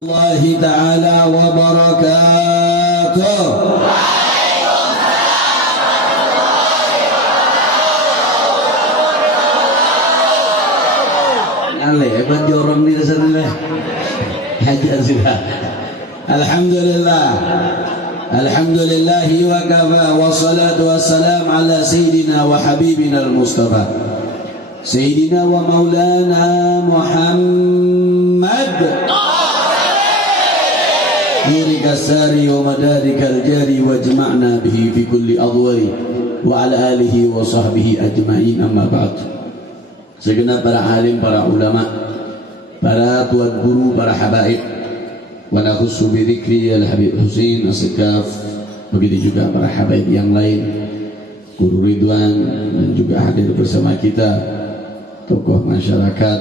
الله تعالى وبركاته. Hebat jorong di sana. Hajar sudah. Alhamdulillah. Alhamdulillahi wa kafa wa salatu wassalam ala sayyidina wa habibina al-Mustafa Sayyidina wa maulana Muhammad نورك الساري ومدارك الجاري واجمعنا به في كل أضوار وعلى آله وصحبه أجمعين أما بعد. Segenap para alim, para ulama, para tuan guru, para habaib, wa nakhussu bi dzikri al-Habib Husain As-Sekaf, begitu juga para habaib yang lain, Guru Ridwan dan juga hadir bersama kita tokoh masyarakat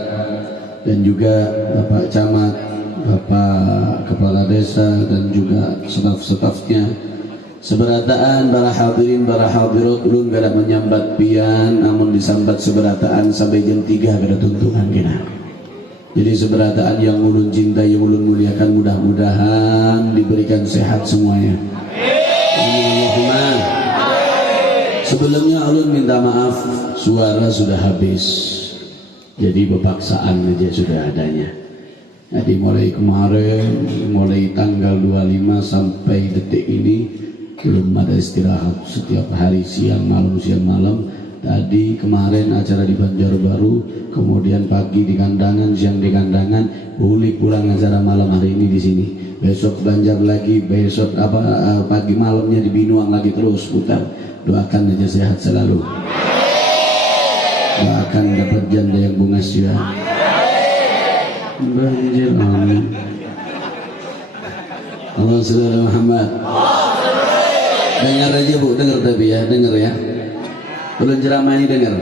dan juga Bapak Camat, Bapak Kepala Desa dan juga staf-stafnya, seberataan para hadirin, para hadirat, ulun kada menyambat pian, namun disambat seberataan sampai jam 3 kada tuntungan kena. Jadi seberataan yang ulun cintai, yang ulun muliakan, mudah-mudahan diberikan sehat semuanya. Allahumma. Sebelumnya ulun minta maaf, suara sudah habis. Jadi bepaksaan aja sudah adanya. Jadi mulai kemarin, mulai tanggal 25 sampai detik ini belum ada istirahat, setiap hari siang malam. Tadi kemarin acara di Banjarbaru, kemudian pagi di kandangan, siang di kandangan, boleh pulang acara malam hari ini di sini. Besok Banjar lagi, besok pagi malamnya di Binuang lagi, terus putar. Doakan aja sehat selalu. Doakan dapat janda yang bunga sia. Banjir, amin. Allah sallallahu Muhammad. Dengar aja bu, dengar tapi ya, dengar ya. Ulun ceramah ini dengar.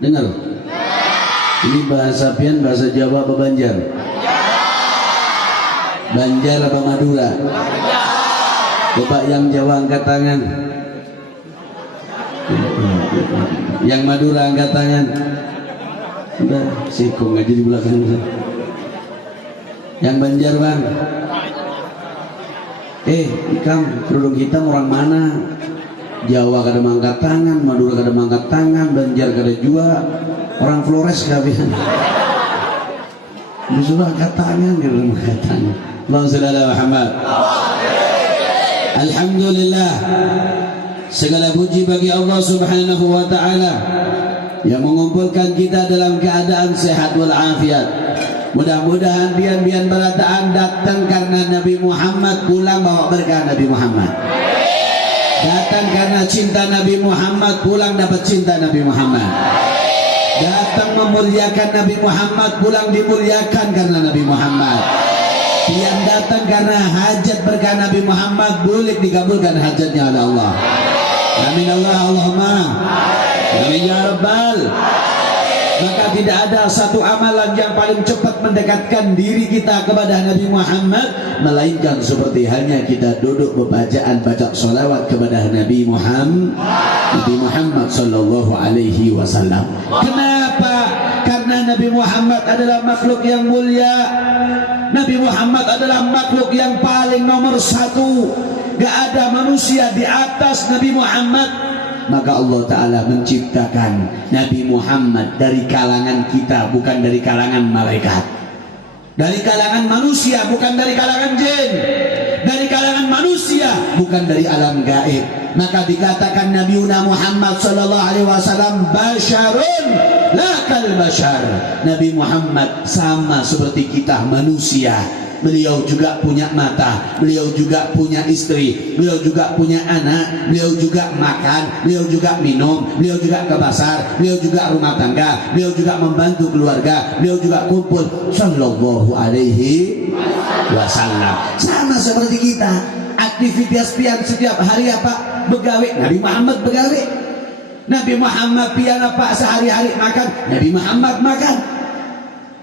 Dengar. Ini bahasa pian, bahasa Jawa apa Banjar? Banjar apa Madura? Bapak yang Jawa angkat tangan. Yang Madura angkat tangan. Udah, sikung aja di belakang. Yang Banjar bang. Ikam, kerudung hitam orang mana? Jawa kada mangkat tangan, Madura kada mangkat tangan, Banjar kada jua, orang Flores kabihan. Disuruh angkat tangan, kada mangkat tangan. Allahumma shalli ala Muhammad. Alhamdulillah. Segala puji bagi Allah Subhanahu wa taala yang mengumpulkan kita dalam keadaan sehat walafiat. Mudah-mudahan bian-bian berataan datang karena Nabi Muhammad, pulang bawa berkah Nabi Muhammad. Datang karena cinta Nabi Muhammad, pulang dapat cinta Nabi Muhammad. Datang memuliakan Nabi Muhammad, pulang dimuliakan karena Nabi Muhammad. Bian datang karena hajat berkah Nabi Muhammad, boleh dikabulkan hajatnya oleh Allah. Amin Allahumma. Amin ya Rabbal. Maka tidak ada satu amalan yang paling cepat mendekatkan diri kita kepada Nabi Muhammad melainkan seperti halnya kita duduk baca sholawat kepada Nabi Muhammad sallallahu alaihi wasallam. Kenapa? Karena Nabi Muhammad adalah makhluk yang mulia. Nabi Muhammad adalah makhluk yang paling nomor satu. Gak ada manusia di atas Nabi Muhammad. Maka Allah Ta'ala menciptakan Nabi Muhammad dari kalangan kita, bukan dari kalangan malaikat. Dari kalangan manusia, bukan dari kalangan jin. Dari kalangan manusia, bukan dari alam gaib. Maka dikatakan Nabiuna Muhammad sallallahu alaihi wasallam basyarun la kal bashar. Nabi Muhammad sama seperti kita manusia. Beliau juga punya mata, beliau juga punya istri, beliau juga punya anak, beliau juga makan, beliau juga minum, beliau juga ke pasar, beliau juga rumah tangga, beliau juga membantu keluarga, beliau juga kumpul. Sallallahu alaihi wasallam. Sama seperti kita. Aktivitas pian setiap hari apa? Begawe. Nabi Muhammad begawe. Nabi Muhammad pian apa sehari-hari makan? Nabi Muhammad makan.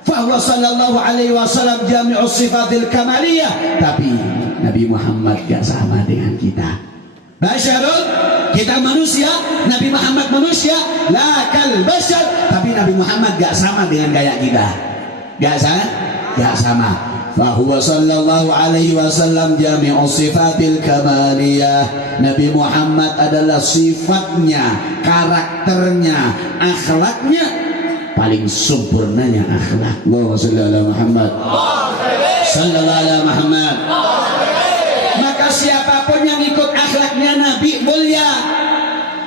Fahuwa sallallahu alaihi wasallam jami'us sifatil kamaliyah. Tapi Nabi Muhammad gak sama dengan kita. Basyarun, kita manusia, Nabi Muhammad manusia, la kal bashar. Tapi Nabi Muhammad gak sama dengan gaya kita. Gak sama? Gak sama. Fahuwa sallallahu alaihi wasallam jami'u sifatil kamaliyah. Nabi Muhammad adalah sifatnya, karakternya, akhlaknya paling sempurnanya akhlak. Allahumma shalli ala Muhammad. Sallallahu ala Muhammad. Maka siapapun yang ikut akhlaknya Nabi mulia,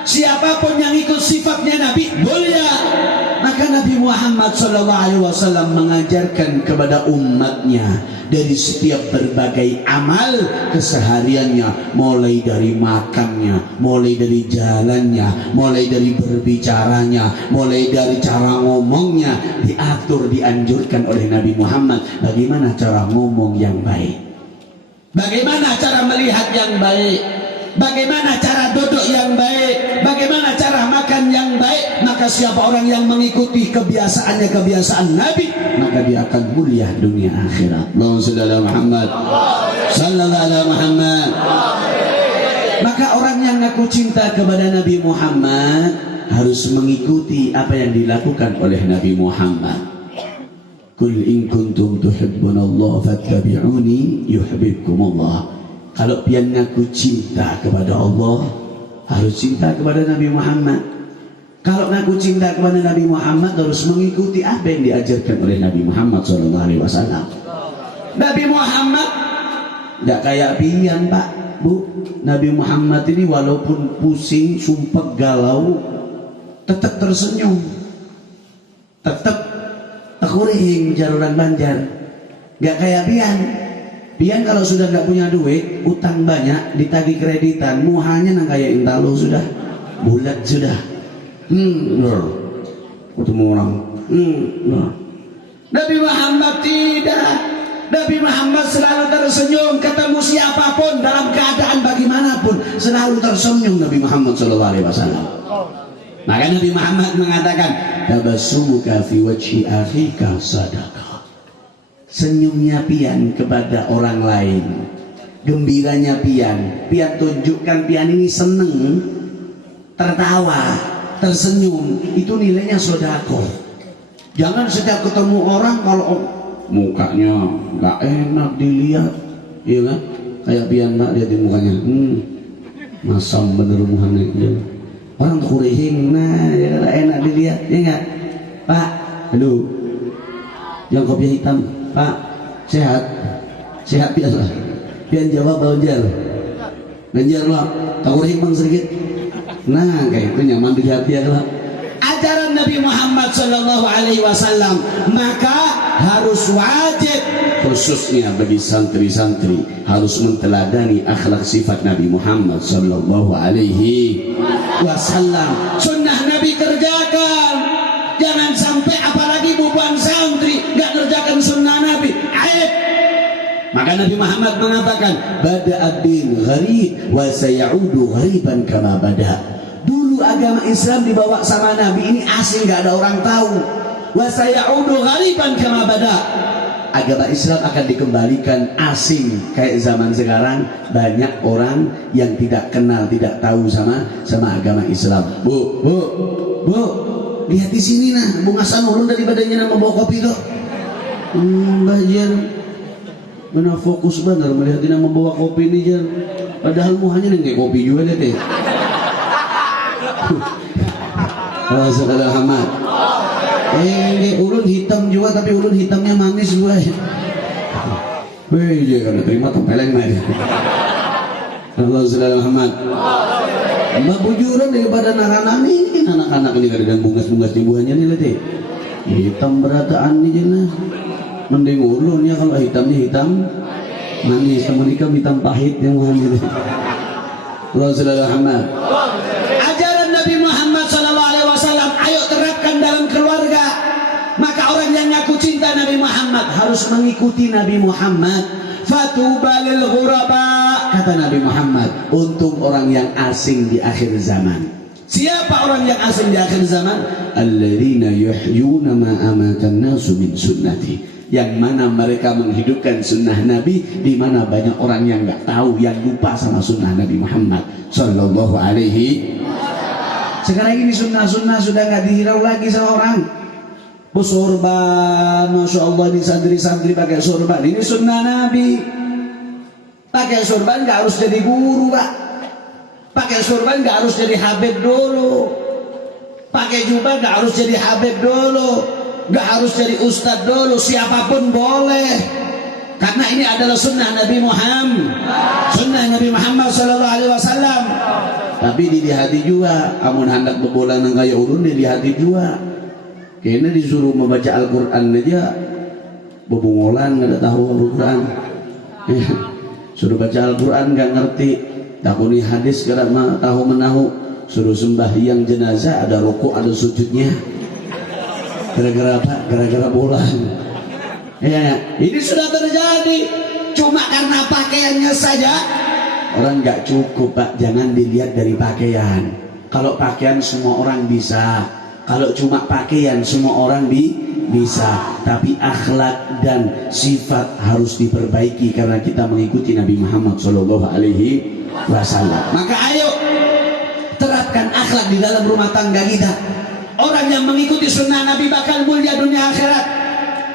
siapapun yang ikut sifatnya Nabi mulia. Maka Nabi Muhammad SAW mengajarkan kepada umatnya dari setiap berbagai amal kesehariannya, mulai dari makannya, mulai dari jalannya, mulai dari berbicaranya, mulai dari cara ngomongnya, diatur, dianjurkan oleh Nabi Muhammad bagaimana cara ngomong yang baik, bagaimana cara melihat yang baik, bagaimana cara duduk yang baik, bagaimana cara makan yang baik. Maka siapa orang yang mengikuti kebiasaannya, kebiasaan Nabi, maka dia akan mulia dunia akhirat. Allahumma shalli ala Muhammad. Sallallahu ala Muhammad. Maka orang yang ngaku cinta kepada Nabi Muhammad harus mengikuti apa yang dilakukan oleh Nabi Muhammad. Qul in kuntum tuhibbunallah fattabi'uni yuhibbukumullah. Kalau pian ngaku cinta kepada Allah, harus cinta kepada Nabi Muhammad. Kalau ngaku cinta kepada Nabi Muhammad, harus mengikuti apa yang diajarkan oleh Nabi Muhammad SAW. Nabi Muhammad tidak kayak pian, Pak, Bu. Nabi Muhammad ini walaupun pusing, sumpah, galau, tetap tersenyum, tetap tekuring jaruran Banjar. Gak kayak pian. Pian kalau sudah nggak punya duit, utang banyak, ditagih kreditan, muhanya nang kayak intalo sudah, bulat sudah. Ketemu orang. Nabi Muhammad tidak. Nabi Muhammad selalu tersenyum, ketemu siapapun dalam keadaan bagaimanapun selalu tersenyum Nabi Muhammad SAW. Maka Nabi Muhammad mengatakan, tabassumuka fi wajhi akhika sadaqah. Senyumnya pian kepada orang lain, gembiranya pian tunjukkan pian ini seneng, tertawa, tersenyum, itu nilainya sedekah. Jangan setiap ketemu orang kalau mukanya nggak enak dilihat, iya kan? Kayak pian nak lihat di mukanya, masam bener muhanya. Orang kurehing, nah ya, enak dilihat, ya nggak? Pak, aduh, yang kopi hitam. Pak, sehat? Sehat biasa. Pian jawab Banjar. Banjar lah, tahu bang sedikit. Nah, kayak itu nyaman dilihat dia lah. Ajaran Nabi Muhammad SAW, maka harus wajib, khususnya bagi santri-santri, harus menteladani akhlak sifat Nabi Muhammad SAW. Sunnah Nabi kerjakan. Jangan sampai apalagi bukan santri nggak kerjakan sunnah Nabi, aib. Maka Nabi Muhammad mengatakan, bada'ad din gharib wa sayaudu ghariban kama bada. Dulu agama Islam dibawa sama Nabi ini asing, nggak ada orang tahu. Wa sayaudu ghariban kama bada. Agama Islam akan dikembalikan asing kayak zaman sekarang, banyak orang yang tidak kenal, tidak tahu sama agama Islam. Bu, lihat di sini nah, bunga sanurun dari badannya nama bawa kopi tuh. Bajar, mana fokus benar melihat dia membawa kopi ini jar. Padahal muhanya nih kayak kopi juga deh. Alhamdulillah. Ulun hitam juga tapi ulun hitamnya manis gue. Wih, dia kan terima tempeleng aja. Alhamdulillah. Mbak bujuran daripada naranami anak-anak ini kadang bungas-bungas di buahnya nih letih. Hitam berataan nih jenah. Mending ulun ya kalau hitamnya hitam manis, teman hitam pahit yang gitu. Alhamdulillah. Ajaran Nabi Muhammad SAW, ayo terapkan dalam keluarga. Maka orang yang ngaku cinta Nabi Muhammad harus mengikuti Nabi Muhammad. Fatuba lil ghuraba, kata Nabi Muhammad, untung orang yang asing di akhir zaman. Siapa orang yang asing di akhir zaman? Alladzina yuhyuna ma amatan nasu min sunnati. Yang mana mereka menghidupkan sunnah Nabi, di mana banyak orang yang nggak tahu, yang lupa sama sunnah Nabi Muhammad sallallahu alaihi. Sekarang ini sunnah-sunnah sudah nggak dihirau lagi sama orang. Sorban, Masya Allah, ini santri-santri pakai sorban. Ini sunnah Nabi. Pakai sorban gak harus jadi guru, Pak. Pakai sorban gak harus jadi habib dulu. Pakai jubah gak harus jadi habib dulu. Gak harus jadi ustadz dulu. Siapapun boleh. Karena ini adalah sunnah Nabi Muhammad. Sunnah Nabi Muhammad SAW. Tapi di hati juga. Amun hendak bebolan yang kaya ulun di hati juga. Kayaknya disuruh membaca Al-Quran aja bebungolan, nggak ada tahu Al-Quran. Suruh baca Al-Quran nggak ngerti, takuni hadis gak tahu menahu. Suruh sembahyang jenazah ada rukuk ada sujudnya. Gara-gara apa? Gara-gara bolan. Ya, ini sudah terjadi. Cuma karena pakaiannya saja orang nggak cukup, Pak. Jangan dilihat dari pakaian. Kalau pakaian semua orang bisa. Kalau cuma pakaian semua orang bisa, tapi akhlak dan sifat harus diperbaiki karena kita mengikuti Nabi Muhammad SAW. Maka ayo terapkan akhlak di dalam rumah tangga kita. Orang yang mengikuti sunnah Nabi bakal mulia dunia akhirat.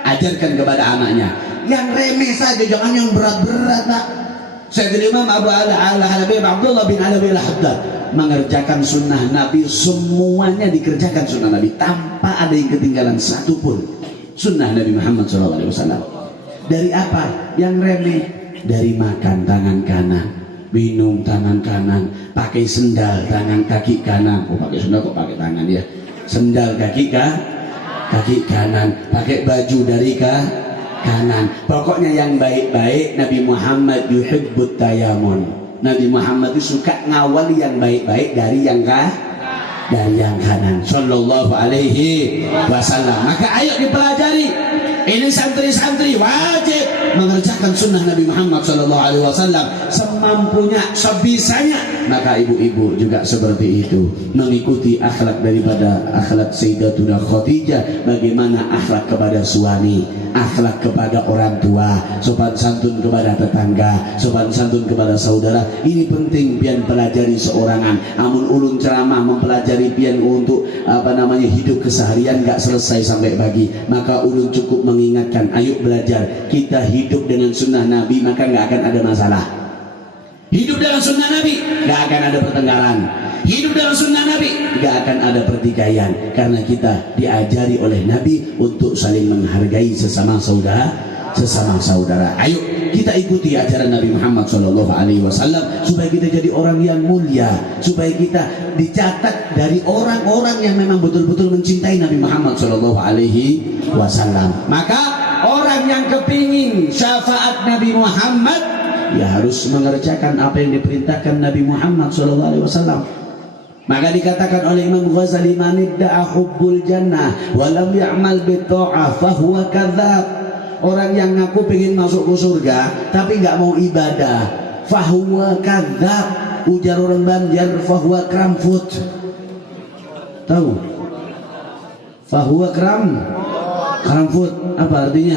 Ajarkan kepada anaknya. Yang remeh saja, jangan yang berat-berat, Pak. Sayyidul Imam Abu Al-Habib Abdullah bin Alawi Al-Haddad mengerjakan sunnah Nabi, semuanya dikerjakan sunnah Nabi tanpa ada yang ketinggalan satupun. Sunnah Nabi Muhammad SAW. Dari apa? Yang remeh. Dari makan tangan kanan, minum tangan kanan, pakai sendal tangan kaki kanan. Oh, pakai sendal kok pakai tangan ya? Sendal kaki kanan, pakai baju dari kanan. Pokoknya yang baik-baik. Nabi Muhammad yuhibbut tayamun. Nabi Muhammad itu suka ngawali yang baik-baik dari yang kanan. Sallallahu alaihi wasallam. Maka ayo dipelajari. Ini santri-santri wajib mengerjakan sunnah Nabi Muhammad sallallahu alaihi wasallam semampunya, sebisanya. Maka ibu-ibu juga seperti itu, mengikuti akhlak daripada akhlak Sayyidatuna Khadijah. Bagaimana akhlak kepada suami, akhlak kepada orang tua, sopan santun kepada tetangga, sopan santun kepada saudara. Ini penting pian pelajari seorangan. Amun ulun ceramah mempelajari pian untuk hidup keseharian gak selesai sampai pagi. Maka ulun cukup mengingatkan, ayo belajar. Kita hidup dengan sunnah Nabi, maka gak akan ada masalah. Hidup dalam sunnah Nabi gak akan ada pertengkaran. Hidup dalam sunnah Nabi gak akan ada pertikaian. Karena kita diajari oleh Nabi untuk saling menghargai sesama saudara. Ayo kita ikuti ajaran Nabi Muhammad SAW supaya kita jadi orang yang mulia, supaya kita dicatat dari orang-orang yang memang betul-betul mencintai Nabi Muhammad SAW. Maka orang yang kepingin syafaat Nabi Muhammad, ya harus mengerjakan apa yang diperintahkan Nabi Muhammad SAW. Maka dikatakan oleh Imam Ghazali, man idda'a hubbul jannah wa lam ya'mal bi ta'ah fa huwa kadzdzab. Orang yang ngaku pengen masuk ke surga tapi nggak mau ibadah, fahuwa kadzdzab. Ujar orang Banjar, fahuwa kramfut. Tahu? Fahuwa kramfut apa artinya?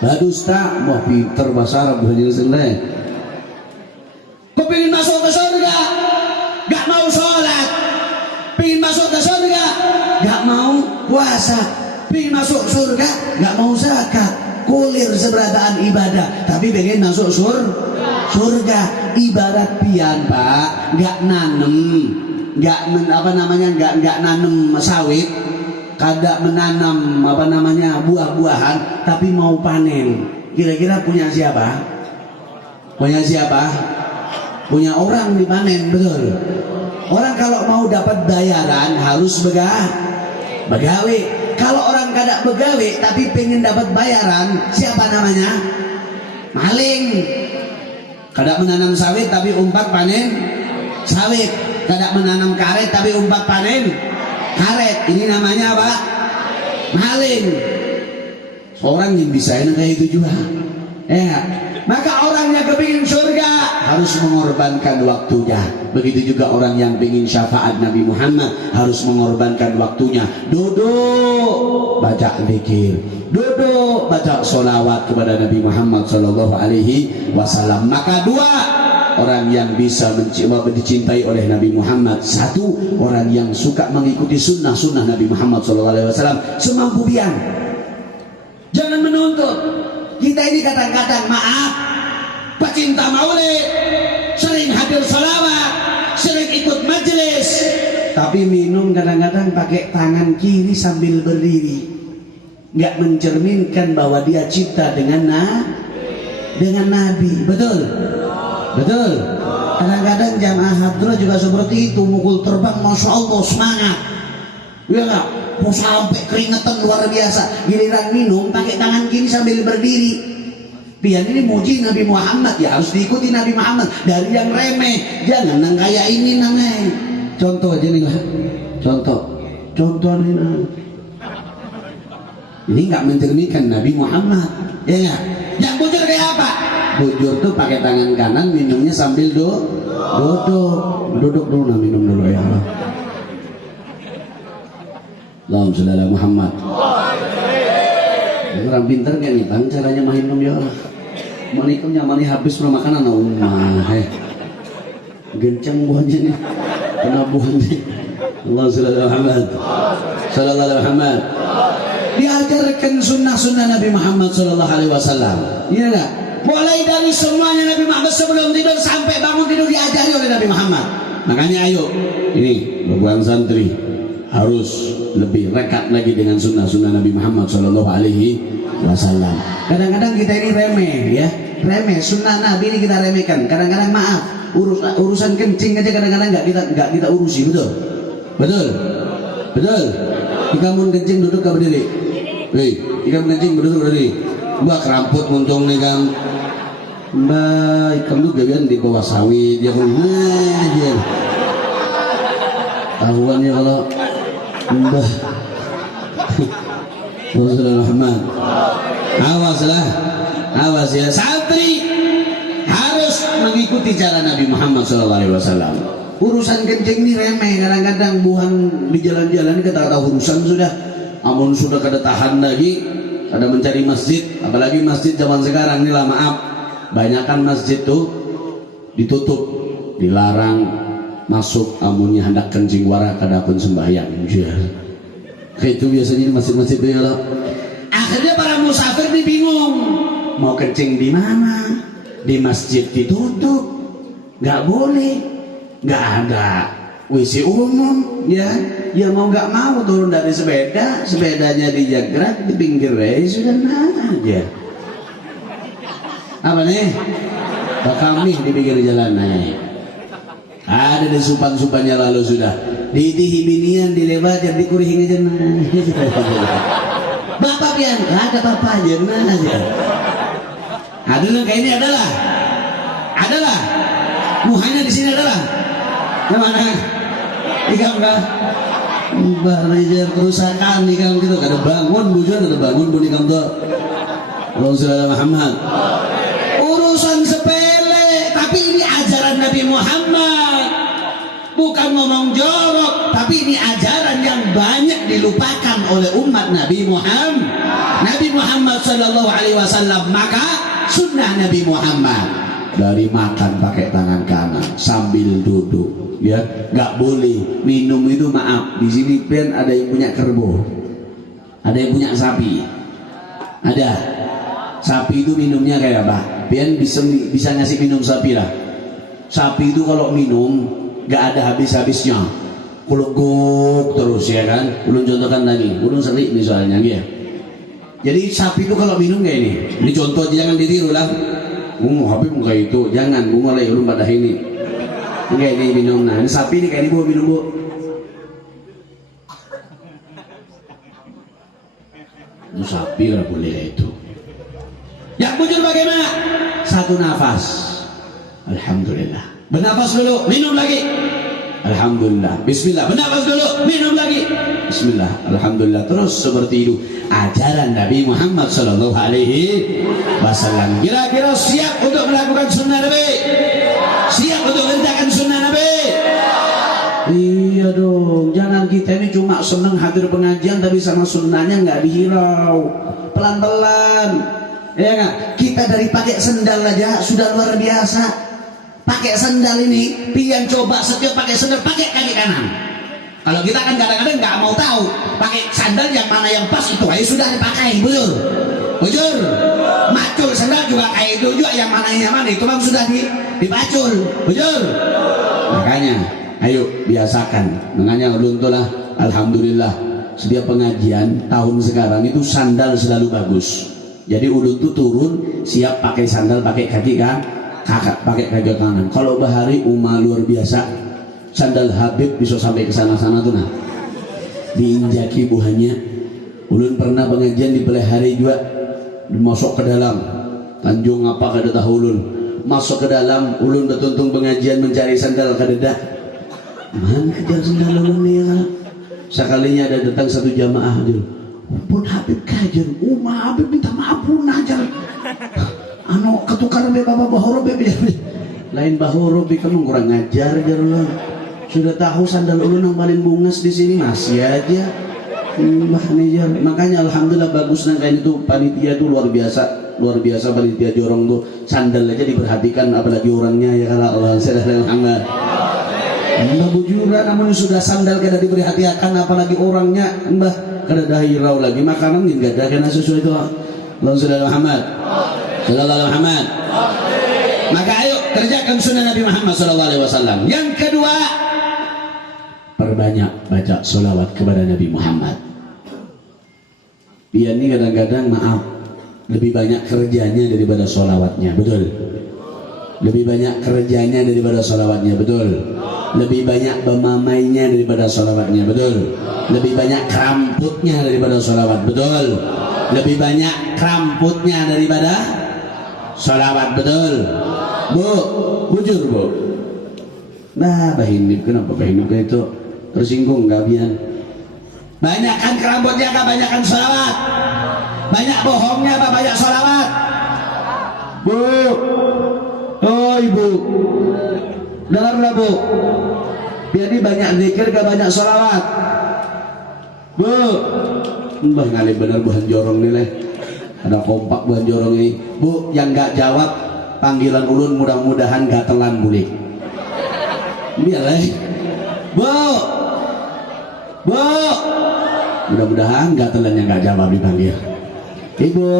Badusta, wah pinter bahasa Arab bahasa Indonesia. Kau pengen masuk ke surga, nggak mau sholat. Pengen masuk ke surga, nggak mau puasa. Pengen masuk surga nggak mau zakat, kulir seberataan ibadah, tapi pengen masuk surga. Ibarat pian, Pak, nggak nanem sawit, kada menanam buah-buahan, tapi mau panen. Kira-kira punya siapa? Punya orang dipanen, betul. Orang kalau mau dapat bayaran harus begawe. Kalau orang kada begawe tapi pengen dapat bayaran, siapa namanya? Maling. Kada menanam sawit tapi umpat panen sawit. Kada menanam karet tapi umpat panen karet. Ini namanya apa? Maling. Orang yang bisa kayak itu juga. Ya. Maka orang yang kepingin surga harus mengorbankan waktunya. Begitu juga orang yang ingin syafaat Nabi Muhammad harus mengorbankan waktunya. Duduk baca zikir, duduk baca sholawat kepada Nabi Muhammad SAW. Maka dua orang yang bisa dicintai oleh Nabi Muhammad. Satu, orang yang suka mengikuti sunnah Nabi Muhammad SAW semampu biang. Jangan menuntut. Kita ini kadang-kadang, maaf, pecinta maulid, sering hadir sholawat, sering ikut majelis, tapi minum kadang-kadang pakai tangan kiri sambil berdiri, nggak mencerminkan bahwa dia cinta dengan Nabi. Betul? Betul? Kadang-kadang jamaah hadrah juga seperti itu, mukul terbang, masya Allah, semangat, ya nggak? Mau sampai keringetan luar biasa, giliran minum pakai tangan kiri sambil berdiri. Pian ini muji Nabi Muhammad, ya harus diikuti Nabi Muhammad. Dari yang remeh, jangan nang kayak ini nangai. Contoh aja nih, contoh nih. Ini nggak mencerminkan Nabi Muhammad, ya nggak? Yang bujur kayak apa? Bujur tuh pakai tangan kanan, minumnya sambil duduk dulu, nah minum dulu ya Allah. Allahumma sholli ala Muhammad. Orang pintar gak nih bang caranya minum ya Allah. Manikum nyamani habis pernah makanan umah gencang buahnya nih, kena buahnya. Allahumma sholli ala Muhammad. Sallallahu alaihi Muhammad. Diajarkan sunnah Nabi Muhammad sallallahu alaihi wasallam. Iya enggak? Mulai dari semuanya Nabi Muhammad sebelum tidur sampai bangun tidur diajari oleh Nabi Muhammad. Makanya ayo ini beban santri harus lebih rekat lagi dengan sunnah Nabi Muhammad Sallallahu Alaihi Wasallam. Kadang-kadang kita ini remeh, ya, remeh sunnah Nabi ini kita remehkan. Kadang-kadang maaf, urusan kencing aja kadang-kadang nggak kita urusi, betul. Jika mau kencing duduk ke berdiri, jika mau kencing duduk berdiri. Mbak keramput muntung nih kan, mbak ikan tuh gabian di bawah sawit, dia pun dia tahuannya kalau Mbah Rahman. Awas ya santri harus mengikuti cara Nabi Muhammad SAW. Urusan kencing ini remeh, kadang-kadang buhan di jalan-jalan kita tahu urusan sudah, amun sudah kada tahan lagi, ada mencari masjid, apalagi masjid zaman sekarang ini lah, maaf, banyakan masjid tuh ditutup, dilarang masuk, amunnya hendak kencing warak kada pun sembahyang. Kayak itu biasanya masjid-masjid itu ya. Akhirnya para musafir ini bingung mau kencing di mana. Di masjid ditutup, nggak boleh, nggak ada WC umum, ya mau nggak mau turun dari sepedanya dijagrak di pinggir sudah aja. Apa nih? Kami di pinggir jalan nih. Ada di supan-supannya lalu sudah di hibinian dilewat yang dikurihing aja bapak pian ada bapak aja aja. Ada kayak ini adalah muhanya di sini adalah yang mana ikam kah barijar kerusakan ikam gitu kada bangun bujur kada bangun pun ikam tuh. Rasulullah Muhammad urusan sepele, tapi ini ajaran Nabi Muhammad. Bukan ngomong jorok, tapi ini ajaran yang banyak dilupakan oleh umat Nabi Muhammad. Nabi Muhammad Sallallahu Alaihi Wasallam. Maka sunnah Nabi Muhammad dari makan pakai tangan kanan sambil duduk, ya nggak boleh minum itu, maaf, di sini pian ada yang punya kerbau, ada yang punya sapi, ada sapi itu minumnya kayak apa? Pian bisa ngasih minum sapi lah. Sapi itu kalau minum gak ada habis-habisnya, kuluk terus ya kan. Ulun contohkan lagi, ulun sering nih soalnya ya. Jadi sapi itu kalau minum kayak ini. Ini contoh aja, jangan ditiru lah. Habis kayak itu, jangan. Mulai ulun pada ini. Kayak ini minum. Nah ini sapi ini kayak ini minum bu. Itu sapi nggak boleh itu. Yang bujur bagaimana? Satu nafas. Alhamdulillah. Bernafas dulu, minum lagi. Alhamdulillah. Bismillah. Bernafas dulu, minum lagi. Bismillah. Alhamdulillah. Terus seperti itu ajaran Nabi Muhammad Sallallahu Alaihi Wasallam. Kira-kira siap untuk melakukan sunnah Nabi? Siap untuk mengerjakan sunnah Nabi? Iya dong. Jangan kita ini cuma senang hadir pengajian tapi sama sunnahnya nggak dihirau. Pelan-pelan. Ya nggak? Kita dari pakai sendal aja sudah luar biasa. pakai sandal ini, pian coba setiap pakai sandal pakai kaki kanan. Kalau kita kan kadang-kadang nggak mau tahu pakai sandal yang mana yang pas, itu aja sudah dipakai, bujur, bujur, macul sandal juga kayak itu juga, yang mana itu bang sudah dipacul, bujur. Makanya ayo biasakan, makanya ulun tuh lah, alhamdulillah setiap pengajian tahun sekarang itu sandal selalu bagus. Jadi ulun tuh turun siap pakai sandal, pakai kaki kan, pakai kaki kanan. Kalau bahari luar biasa, sandal Habib bisa sampai ke sana-sana tuh nah, diinjaki buahnya. Ulun pernah pengajian di Pelihari juga, masuk ke dalam Tanjung apa kada tahu ulun, masuk ke dalam ulun bertuntung pengajian mencari sandal kada ada. Mana kejar sandal ulun nih ya? Sekalinya ada datang satu jamaah dulu, pun Habib kajian, Habib minta maaf pun ajar. Anu ketukaran be Bapak Bahoro be lain Bahoro be, kamu kurang ngajar jar lo. Sudah tahu sandal ulun yang paling bungas di sini masih aja. Jar. Makanya alhamdulillah bagus nang kayak itu, panitia tuh luar biasa panitia jorong tuh, sandal aja diperhatikan apalagi orangnya ya, kalau Allah alhamdulillah. Mbah bujuran namun sudah sandal kada diperhatikan apalagi orangnya, mbah kada dah hirau lagi makanan enggak ada kena sesuai itu. Allahumma shalli ala Muhammad. Sallallahu alaihi Muhammad. Maka ayo kerjakan sunnah Nabi Muhammad sallallahu alaihi wasallam. Yang kedua, perbanyak baca sholawat kepada Nabi Muhammad. Dia ini kadang-kadang maaf lebih banyak kerjanya daripada sholawatnya, betul? Lebih banyak kerjanya daripada sholawatnya, betul? Lebih banyak bemamainya daripada sholawatnya, betul? Lebih banyak keramputnya daripada sholawat, betul? Lebih banyak keramputnya daripada sholawat, betul? Bu, bujur bu. Nah, Bahinib, kenapa Bahinib itu tersinggung gak biar? Banyakkan keramputnya kah, banyakkan sholawat? Banyak bohongnya apa banyak sholawat? Bu, oh ibu, dengarlah bu, jadi banyak zikir gak banyak sholawat? Bu, mbah ngali bener buhan jorong nih leh, ada kompak buhan jorong ini. Bu, yang gak jawab panggilan ulun mudah-mudahan gak telan boleh. Biar leh, bu, bu, mudah-mudahan gak telan yang gak jawab dipanggil. Ibu,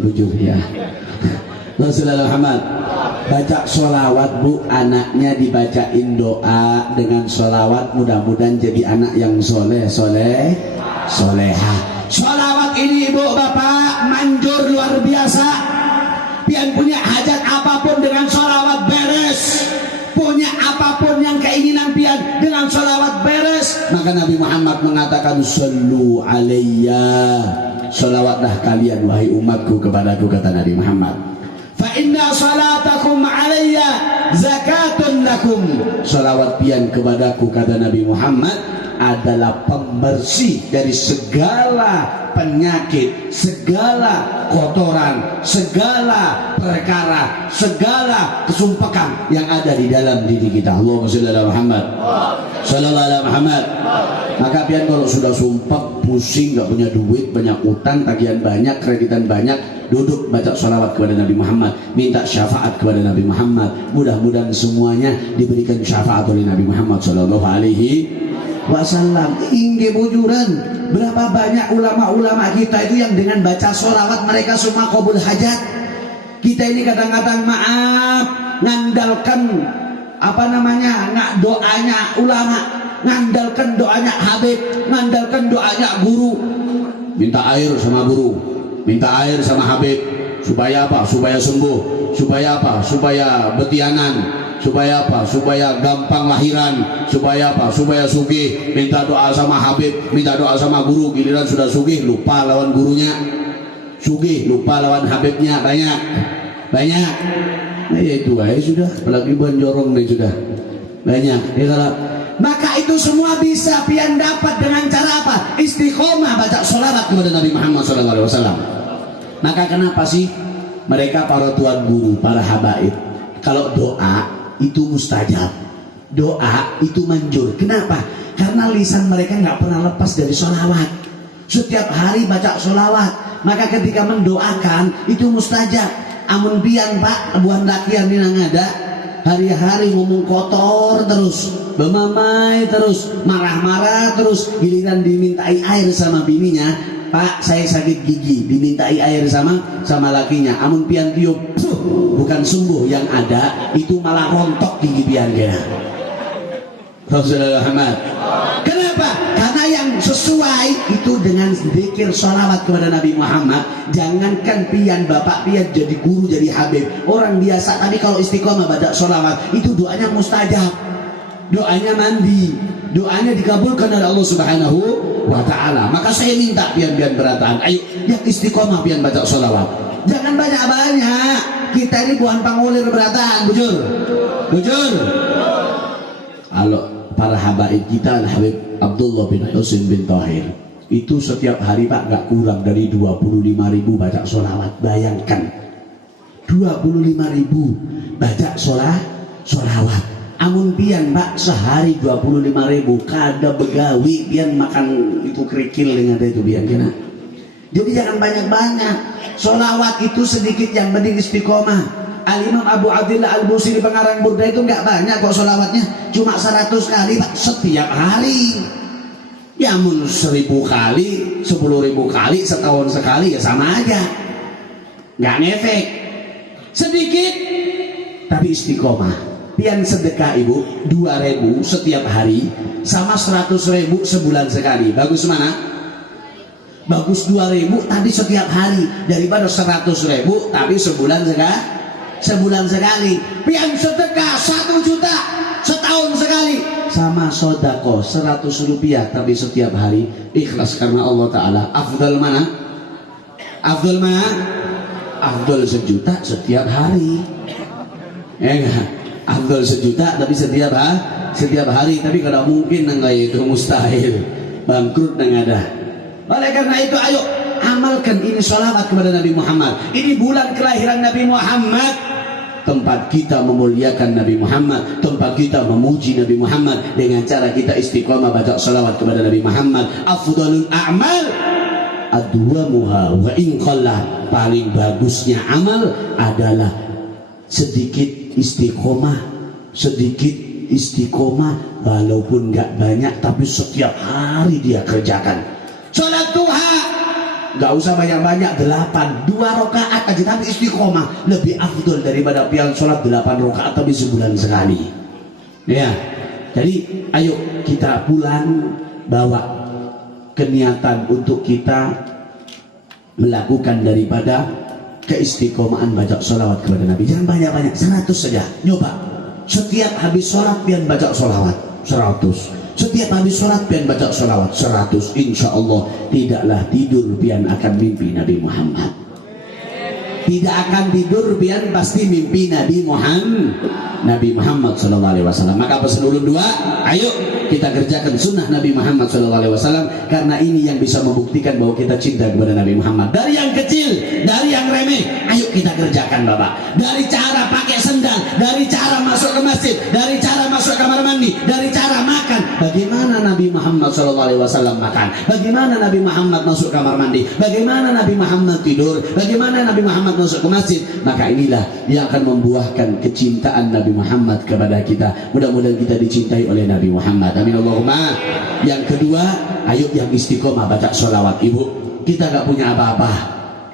bujur ya. Rasulullah Muhammad baca sholawat bu, anaknya dibacain doa dengan sholawat, mudah-mudahan jadi anak yang soleha. Sholawat ini ibu bapak manjur luar biasa. Pian punya hajat apapun dengan sholawat beres, punya apapun yang keinginan pian dengan sholawat beres. Maka Nabi Muhammad mengatakan sallu alayya, sholawatlah kalian wahai umatku kepadaku, kata Nabi Muhammad. Fa inna salatakum alayya zakatun lakum, sholawat pian kepadaku, kata Nabi Muhammad, adalah pembersih dari segala penyakit, segala kotoran, segala perkara, segala kesumpekan yang ada di dalam diri kita. Allahumma shalli ala Muhammad. Sallallahu alaihi Muhammad. Maka pian kalau sudah sumpah, pusing, gak punya duit, banyak utang, tagihan banyak, kreditan banyak, duduk baca sholawat kepada Nabi Muhammad, minta syafaat kepada Nabi Muhammad. Mudah-mudahan semuanya diberikan syafaat oleh Nabi Muhammad sallallahu alaihi wasallam. Ingge bujuran, berapa banyak ulama-ulama kita itu yang dengan baca sholawat mereka semua qabul hajat. Kita ini kadang-kadang maaf ngandalkan doanya ulama, ngandalkan doanya Habib, ngandalkan doanya guru. Minta air sama guru, minta air sama Habib, supaya apa? Supaya sembuh. Supaya apa? Supaya betianan. Supaya apa? Supaya gampang lahiran. Supaya apa? Supaya sugih. Minta doa sama Habib, minta doa sama guru, giliran sudah sugih lupa lawan gurunya, sugih lupa lawan Habibnya. Banyak. Nah ya itu aja sudah, apalagi buan jorong nih sudah banyak ya kalau. Maka itu semua bisa pian dapat dengan cara apa? Istiqomah baca sholawat kepada Nabi Muhammad SAW. Maka kenapa sih mereka para tuan guru, para habaib, kalau doa itu mustajab, doa itu manjur. Kenapa? Karena lisan mereka nggak pernah lepas dari sholawat. Setiap hari baca sholawat. Maka ketika mendoakan itu mustajab. Amun pian Pak, buan lakian ini ada hari-hari ngomong kotor terus, bemamai terus, marah-marah terus, giliran dimintai air sama bininya, Pak saya sakit gigi, dimintai air sama lakinya, amun pian tiup, bukan sembuh yang ada, itu malah rontok gigi pian kena. Rasulullah Muhammad. Kenapa? Karena yang sesuai itu dengan zikir sholawat kepada Nabi Muhammad. Jangankan pian bapak pian jadi guru jadi habib, orang biasa tapi kalau istiqomah baca sholawat itu doanya mustajab, doanya mandi, doanya dikabulkan oleh Allah Subhanahu wa Ta'ala. Maka saya minta pian-pian berataan, ayo yang istiqomah pian baca sholawat, jangan banyak-banyak. Kita ini bukan pangulir berataan, bujur. Kalau para habaib kita, Habib Abdullah bin Husain bin Tahir itu setiap hari Pak gak kurang dari 25.000 baca sholawat. Bayangkan 25.000 baca sholawat. Amun pian Pak sehari 25.000 kada begawi pian makan itu kerikil dengan itu pian kena. Jadi jangan banyak-banyak. Sholawat itu sedikit, yang penting istiqomah. Al-Imam Abu Abdillah Al-Busiri pengarang burda itu nggak banyak kok sholawatnya, cuma 100 kali Pak setiap hari. Ya mun 1.000 kali, 10.000 kali, setahun sekali ya sama aja, nggak ngefek. Sedikit tapi istiqomah. Pian sedekah ibu 2.000 setiap hari sama 100.000 sebulan sekali. Bagus mana? Bagus 2.000 tapi setiap hari daripada 100.000 tapi sebulan sekali. Pian sedekah 1 juta setahun sekali sama sodako 100 rupiah tapi setiap hari ikhlas karena Allah Ta'ala. Afdal mana? Afdal 1 juta setiap hari. Enggak, afdal 1 juta tapi setiap hari. Tapi kalau mungkin enggak, itu mustahil, bangkrut enggak ada. Oleh karena itu ayo amalkan ini sholawat kepada Nabi Muhammad. Ini bulan kelahiran Nabi Muhammad, tempat kita memuliakan Nabi Muhammad, tempat kita memuji Nabi Muhammad dengan cara kita istiqomah baca sholawat kepada Nabi Muhammad. Afdalul a'mal adwamuha wa in qalla. Paling bagusnya amal adalah sedikit istiqomah walaupun nggak banyak tapi setiap hari dia kerjakan. Sholat duha nggak usah banyak-banyak, 2 rakaat aja tapi istiqomah lebih afdol daripada pian sholat 8 rakaat tapi sebulan sekali. Ya, jadi ayo kita pulang bawa keniatan untuk kita melakukan daripada keistiqomahan baca sholawat kepada Nabi. Jangan banyak-banyak, 100 saja. Nyoba setiap habis sholat pian baca sholawat 100. Setiap habis sholat pian baca sholawat 100. Insya Allah tidaklah tidur pian akan mimpi Nabi Muhammad. Tidak akan tidur pian pasti mimpi Nabi Muhammad Sallallahu Alaihi Wasallam. Maka pesan ulun 2, ayo kita kerjakan sunnah Nabi Muhammad Sallallahu Alaihi Wasallam, karena ini yang bisa membuktikan bahwa kita cinta kepada Nabi Muhammad. Dari yang kecil, dari yang remeh, ayo kita kerjakan Bapak. Dari cara pakai sendal, dari cara masuk ke masjid, dari cara masuk kamar mandi, dari cara makan. Bagaimana Nabi Muhammad Sallallahu Alaihi Wasallam makan? Bagaimana Nabi Muhammad masuk kamar mandi? Bagaimana Nabi Muhammad tidur? Bagaimana Nabi Muhammad masuk ke masjid? Maka inilah yang akan membuahkan kecintaan Nabi Muhammad kepada kita. Mudah-mudahan kita dicintai oleh Nabi Muhammad. Amin Allahumma. Yang kedua, ayo yang istiqomah baca sholawat. Ibu, kita nggak punya apa-apa.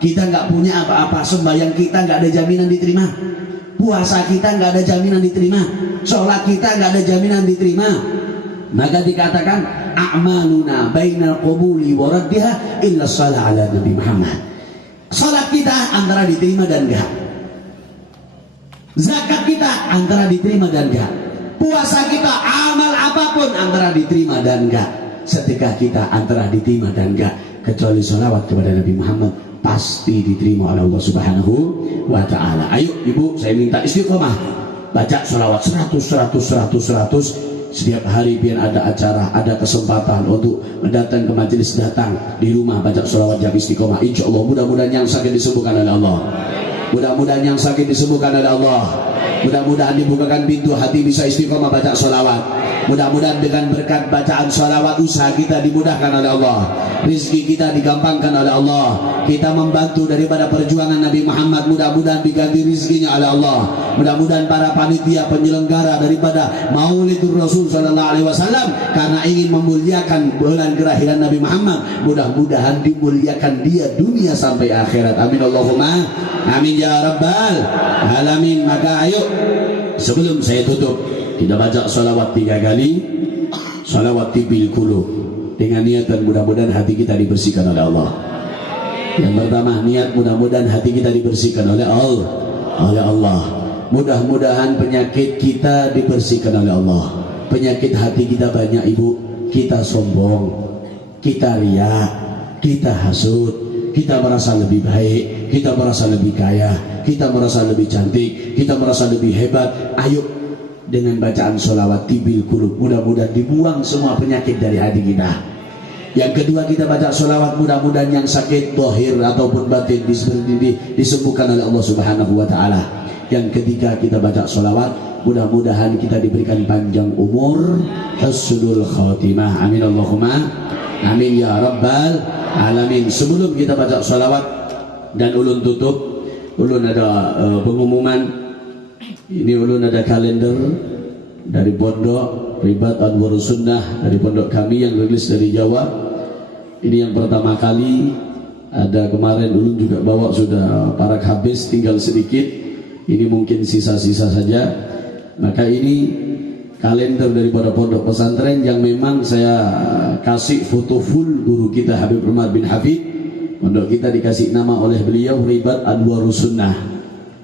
Kita nggak punya apa-apa. Sembahyang kita nggak ada jaminan diterima. Puasa kita nggak ada jaminan diterima. Sholat kita nggak ada jaminan diterima. Maka dikatakan a'maluna bainal qabuli wa raddiha illa shalah ala Nabi Muhammad. Salat kita antara diterima dan enggak. Zakat kita antara diterima dan enggak. Puasa kita, amal apapun antara diterima dan enggak. Sedekah kita antara diterima dan enggak. Kecuali salawat kepada Nabi Muhammad pasti diterima oleh Allah Subhanahu wa Ta'ala. Ayo ibu, saya minta istiqomah baca salawat 100 setiap hari. Biar ada acara, ada kesempatan untuk datang ke majelis, datang di rumah baca sholawat jam istiqomah. Insya Allah mudah-mudahan yang sakit disembuhkan oleh Allah. Mudah-mudahan yang sakit disembuhkan oleh Allah. Mudah-mudahan dibukakan pintu hati bisa istiqomah baca sholawat. Mudah-mudahan dengan berkat bacaan sholawat usaha kita dimudahkan oleh Allah, rizki kita digampangkan oleh Allah, kita membantu daripada perjuangan Nabi Muhammad, mudah-mudahan diganti rizkinya oleh Allah. Mudah-mudahan para panitia penyelenggara daripada Maulidur Rasul sallallahu alaihi wasallam karena ingin memuliakan bulan kelahiran Nabi Muhammad, mudah-mudahan dimuliakan dia dunia sampai akhirat. Amin Allahumma amin ya rabbal alamin. Maka ayo sebelum saya tutup, kita baca salawat 3 kali, salawat tibil qulub, dengan niatan mudah-mudahan hati kita dibersihkan oleh Allah. Yang pertama niat mudah-mudahan hati kita dibersihkan oleh Allah. Mudah-mudahan penyakit kita dibersihkan oleh Allah. Penyakit hati kita banyak ibu, kita sombong, kita riak, kita hasud, kita merasa lebih baik, kita merasa lebih kaya, kita merasa lebih cantik, kita merasa lebih hebat. Ayo dengan bacaan sholawat tibil qulub, mudah-mudahan dibuang semua penyakit dari hati kita. Yang kedua, kita baca sholawat, mudah-mudahan yang sakit zahir ataupun batin disembuhkan oleh Allah Subhanahu wa ta'ala. Yang ketiga, kita baca sholawat, mudah-mudahan kita diberikan panjang umur, husnul khatimah. Amin Allahumma amin ya rabbal alamin. Sebelum kita baca sholawat dan ulun tutup, ulun ada pengumuman. Ini ulun ada kalender dari pondok Ribat Anwar Sunnah, dari pondok kami yang rilis dari Jawa. Ini yang pertama kali. Ada kemarin ulun juga bawa, sudah parak habis, tinggal sedikit. Ini mungkin sisa-sisa saja. Maka ini kalender daripada pondok pesantren yang memang saya kasih foto full guru kita Habib Umar bin Hafid. Pondok kita dikasih nama oleh beliau Ribat Anwar Sunnah.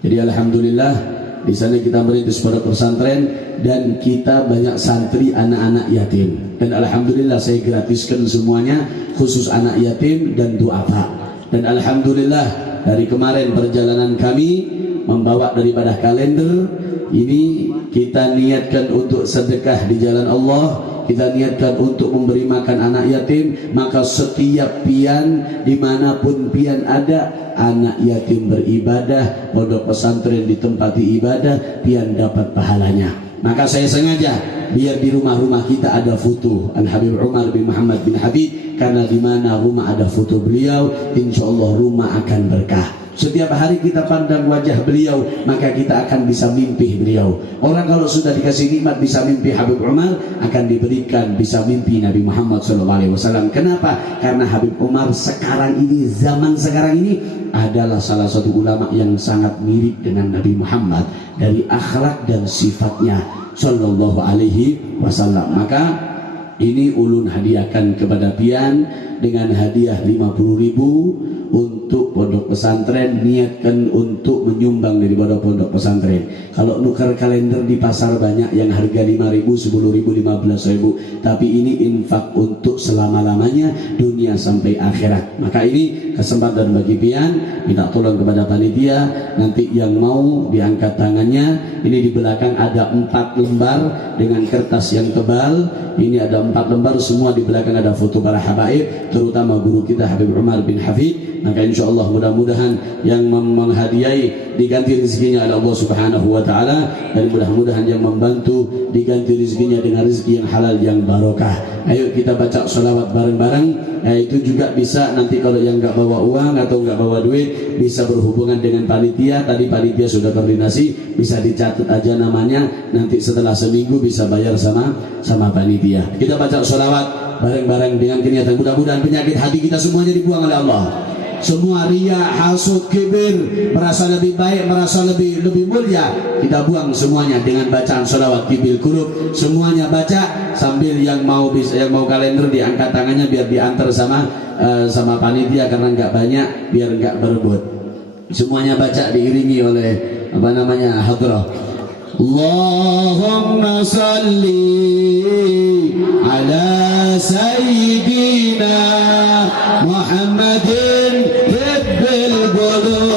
Jadi alhamdulillah di sana kita merintis pondok pesantren dan kita banyak santri anak-anak yatim. Dan alhamdulillah saya gratiskan semuanya, khusus anak yatim dan duafa. Dan alhamdulillah dari kemarin perjalanan kami membawa daripada kalender ini, kita niatkan untuk sedekah di jalan Allah, kita niatkan untuk memberi makan anak yatim. Maka setiap pian, dimanapun pian ada, anak yatim beribadah, pondok pesantren ditempati ibadah, pian dapat pahalanya. Maka saya sengaja biar di rumah-rumah kita ada foto Al Habib Umar bin Muhammad bin Habib, karena di mana rumah ada foto beliau, insya Allah rumah akan berkah. Setiap hari kita pandang wajah beliau, maka kita akan bisa mimpi beliau. Orang kalau sudah dikasih nikmat bisa mimpi Habib Umar, akan diberikan bisa mimpi Nabi Muhammad SAW. Kenapa? Karena Habib Umar sekarang ini, zaman sekarang ini adalah salah satu ulama yang sangat mirip dengan Nabi Muhammad dari akhlak dan sifatnya Sallallahu Alaihi Wasallam. Maka ini ulun hadiahkan kepada pian dengan hadiah 50.000 untuk pondok pesantren. Niatkan untuk menyumbang daripada pondok pesantren. Kalau nuker kalender di pasar banyak yang harga 5.000, 10.000, 15.000, tapi ini infak untuk selama-lamanya, dunia sampai akhirat. Maka ini kesempatan bagi pian, minta tolong kepada panitia, nanti yang mau diangkat tangannya. Ini di belakang ada 4 lembar dengan kertas yang tebal. Ini ada 4 lembar, semua di belakang ada foto para habaib, terutama guru kita Habib Umar bin Hafid. Maka insya Allah mudah-mudahan yang menghadiahi diganti rezekinya oleh Allah Subhanahu wa ta'ala, dan mudah-mudahan yang membantu diganti rezekinya dengan rezeki yang halal yang barokah. Ayo kita baca sholawat bareng-bareng. Itu juga bisa nanti kalau yang nggak bawa uang atau nggak bawa duit, bisa berhubungan dengan panitia. Tadi panitia sudah koordinasi, bisa dicatat aja namanya, nanti setelah seminggu bisa bayar sama panitia. Kita baca sholawat bareng-bareng dengan kenyataan, mudah-mudahan penyakit hati kita semuanya dibuang oleh Allah. Semua riya, hasud, kibir, merasa lebih baik, merasa lebih mulia, kita buang semuanya dengan bacaan sholawat tibil qulub. Semuanya baca sambil yang mau kalender diangkat tangannya biar diantar sama panitia, karena nggak banyak biar nggak berebut. Semuanya baca diiringi oleh hadrah. Allahumma salli ala sayyidina Muhammadin Rabbil qulub